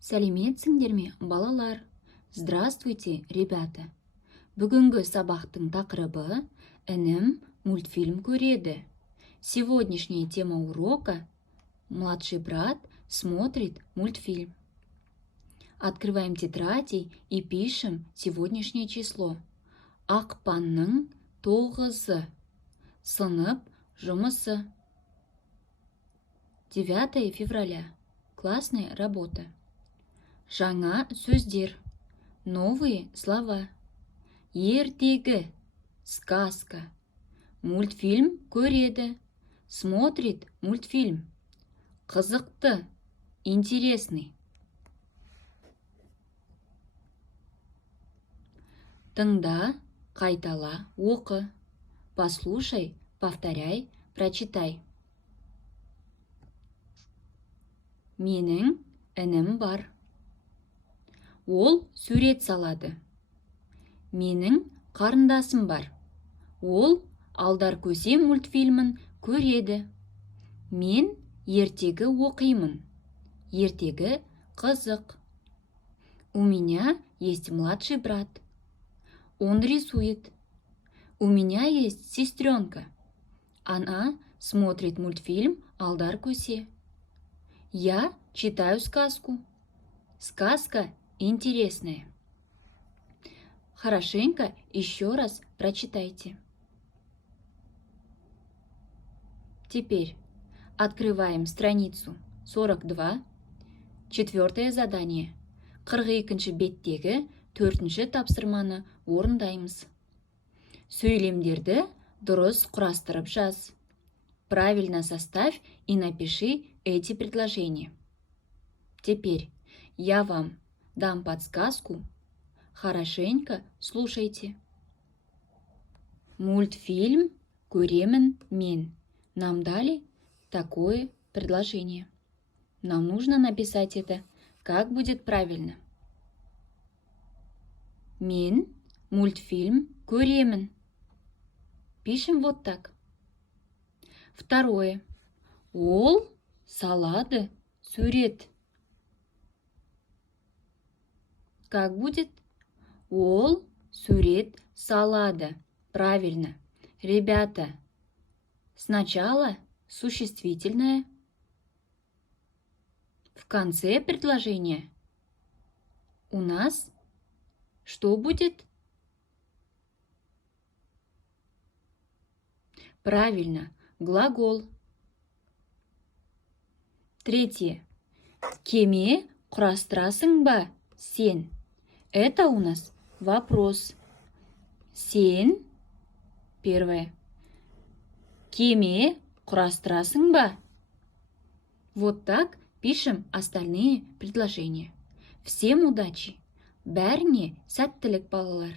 Сәлеметсіңдер ме, балалар? Здравствуйте, ребята! Бүгінгі сабақтың тақырыбы «Інім мультфильм көреді». Сегодняшняя тема урока «Младший брат смотрит мультфильм». Открываем тетради и пишем сегодняшнее число. Ақпанның 9-ы. Сынып жұмысы. 9 февраля. Классная работа. Жаңа сөздер. Новые слова. Ертегі. Сказка. Мультфильм көреді. Смотрит мультфильм. Қызықты. Интересный. Тыңда, қайтала, оқы. Послушай, повторяй, прочитай. Менің інім бар. Ол сурет салады. Менің қарындасым бар. Ол Алдаркөсе мультфильмін көреді. Мен ертегі оқимын. Ертегі қызық. У меня есть младший брат. Он рисует. У меня есть сестренка. Она смотрит мультфильм Алдаркөсе. Я читаю сказку. Сказка интересная. Хорошенько еще раз прочитайте. Теперь открываем страницу 42. Четвертое задание. 42-ші беттегі 4-ші тапсырманы орындаймыз. Сөйлемдерді дұрыс құрастырып жаз. Правильно составь и напиши эти предложения. Теперь я вам дам подсказку. Хорошенько слушайте. Мультфильм көремін мен. Нам дали такое предложение. Нам нужно написать это, как будет правильно. Мен мультфильм көремін. Пишем вот так. Второе. Ол салады сурет. Как будет? Ол сурет салады. Правильно. Ребята, сначала существительное. В конце предложения у нас что будет? Правильно, глагол. Третье. Кеме құрастырасың ба сен? Это у нас вопрос. Сен. Первое. Кеме құрастырасың ба? Вот так пишем остальные предложения. Всем удачи. Бәріне сәттілік, балалар.